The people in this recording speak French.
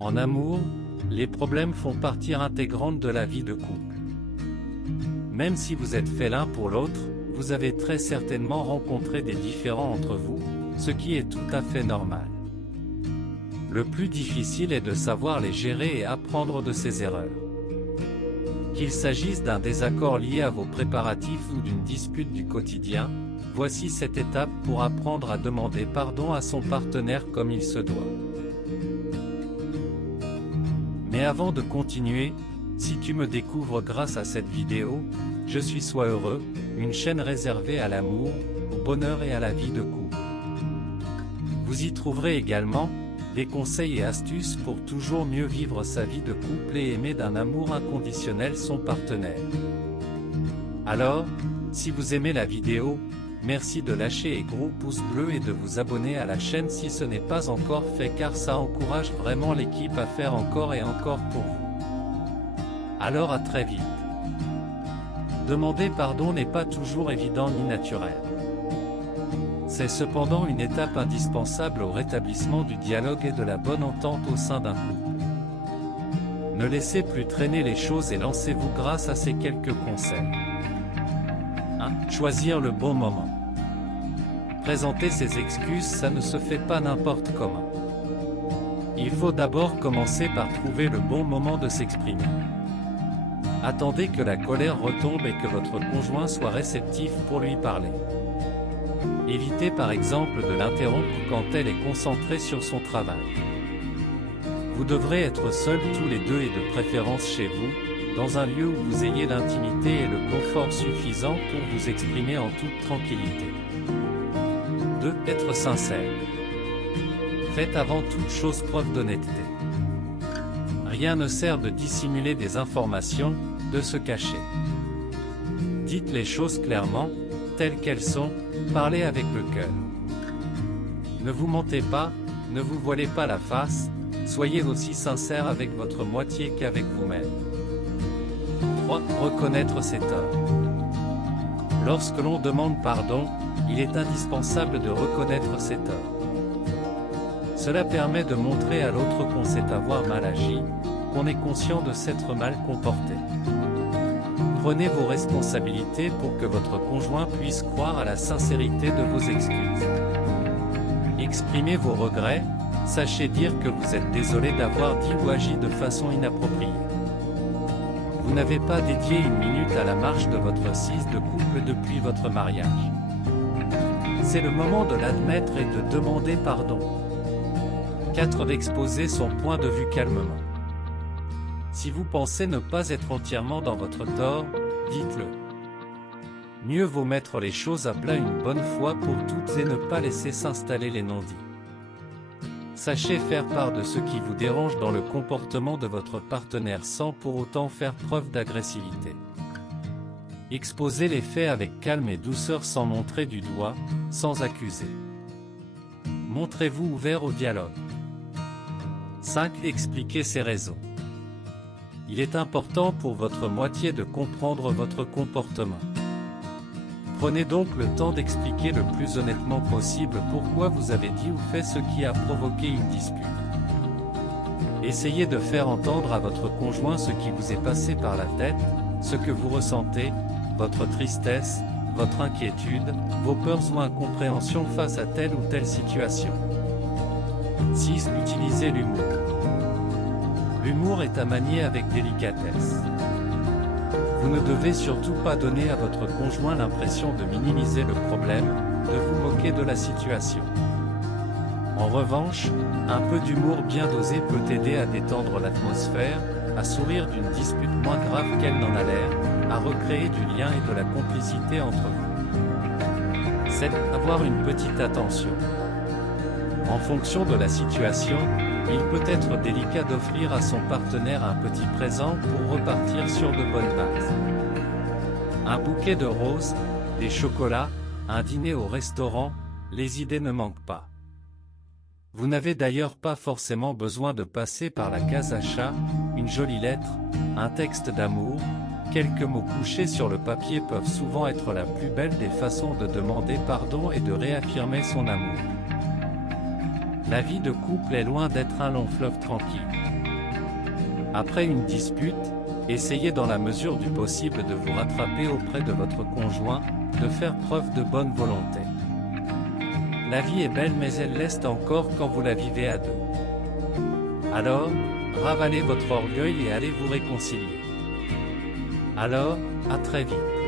En amour, les problèmes font partie intégrante de la vie de couple. Même si vous êtes fait l'un pour l'autre, vous avez très certainement rencontré des différends entre vous, ce qui est tout à fait normal. Le plus difficile est de savoir les gérer et apprendre de ses erreurs. Qu'il s'agisse d'un désaccord lié à vos préparatifs ou d'une dispute du quotidien, voici cette étape pour apprendre à demander pardon à son partenaire comme il se doit. Mais avant de continuer, si tu me découvres grâce à cette vidéo, je suis Sois Heureux, une chaîne réservée à l'amour, au bonheur et à la vie de couple. Vous y trouverez également des conseils et astuces pour toujours mieux vivre sa vie de couple et aimer d'un amour inconditionnel son partenaire. Alors, si vous aimez la vidéo, merci de lâcher un gros pouce bleu et de vous abonner à la chaîne si ce n'est pas encore fait car ça encourage vraiment l'équipe à faire encore et encore pour vous. Alors à très vite. Demander pardon n'est pas toujours évident ni naturel. C'est cependant une étape indispensable au rétablissement du dialogue et de la bonne entente au sein d'un couple. Ne laissez plus traîner les choses et lancez-vous grâce à ces quelques conseils. 1. Choisir le bon moment. Présenter ses excuses, ça ne se fait pas n'importe comment. Il faut d'abord commencer par trouver le bon moment de s'exprimer. Attendez que la colère retombe et que votre conjoint soit réceptif pour lui parler. Évitez par exemple de l'interrompre quand elle est concentrée sur son travail. Vous devrez être seuls tous les deux et de préférence chez vous, dans un lieu où vous ayez l'intimité et le confort suffisant pour vous exprimer en toute tranquillité. 2. Être sincère. Faites avant toute chose preuve d'honnêteté. Rien ne sert de dissimuler des informations, de se cacher. Dites les choses clairement, telles qu'elles sont, parlez avec le cœur. Ne vous mentez pas, ne vous voilez pas la face, soyez aussi sincère avec votre moitié qu'avec vous-même. 3. Reconnaître ses torts. Lorsque l'on demande pardon, il est indispensable de reconnaître ses torts. Cela permet de montrer à l'autre qu'on sait avoir mal agi, qu'on est conscient de s'être mal comporté. Prenez vos responsabilités pour que votre conjoint puisse croire à la sincérité de vos excuses. Exprimez vos regrets, sachez dire que vous êtes désolé d'avoir dit ou agi de façon inappropriée. Vous n'avez pas dédié une minute à la marche de votre cise de couple depuis votre mariage. C'est le moment de l'admettre et de demander pardon. 4. D'exposer son point de vue calmement. Si vous pensez ne pas être entièrement dans votre tort, dites-le. Mieux vaut mettre les choses à plat une bonne fois pour toutes et ne pas laisser s'installer les non-dits. Sachez faire part de ce qui vous dérange dans le comportement de votre partenaire sans pour autant faire preuve d'agressivité. Exposez les faits avec calme et douceur sans montrer du doigt, sans accuser. Montrez-vous ouvert au dialogue. 5. Expliquez ses raisons. Il est important pour votre moitié de comprendre votre comportement. Prenez donc le temps d'expliquer le plus honnêtement possible pourquoi vous avez dit ou fait ce qui a provoqué une dispute. Essayez de faire entendre à votre conjoint ce qui vous est passé par la tête, ce que vous ressentez, votre tristesse, votre inquiétude, vos peurs ou incompréhensions face à telle ou telle situation. 6. Utilisez l'humour. L'humour est à manier avec délicatesse. Vous ne devez surtout pas donner à votre conjoint l'impression de minimiser le problème, de vous moquer de la situation. En revanche, un peu d'humour bien dosé peut aider à détendre l'atmosphère, à sourire d'une dispute moins grave qu'elle n'en a l'air, à recréer du lien et de la complicité entre vous. 7. Avoir une petite attention. En fonction de la situation, il peut être délicat d'offrir à son partenaire un petit présent pour repartir sur de bonnes bases. Un bouquet de roses, des chocolats, un dîner au restaurant, les idées ne manquent pas. Vous n'avez d'ailleurs pas forcément besoin de passer par la case achat, une jolie lettre, un texte d'amour, quelques mots couchés sur le papier peuvent souvent être la plus belle des façons de demander pardon et de réaffirmer son amour. La vie de couple est loin d'être un long fleuve tranquille. Après une dispute, essayez dans la mesure du possible de vous rattraper auprès de votre conjoint, de faire preuve de bonne volonté. La vie est belle mais elle l'est encore quand vous la vivez à deux. Alors, ravalez votre orgueil et allez vous réconcilier. Alors, à très vite.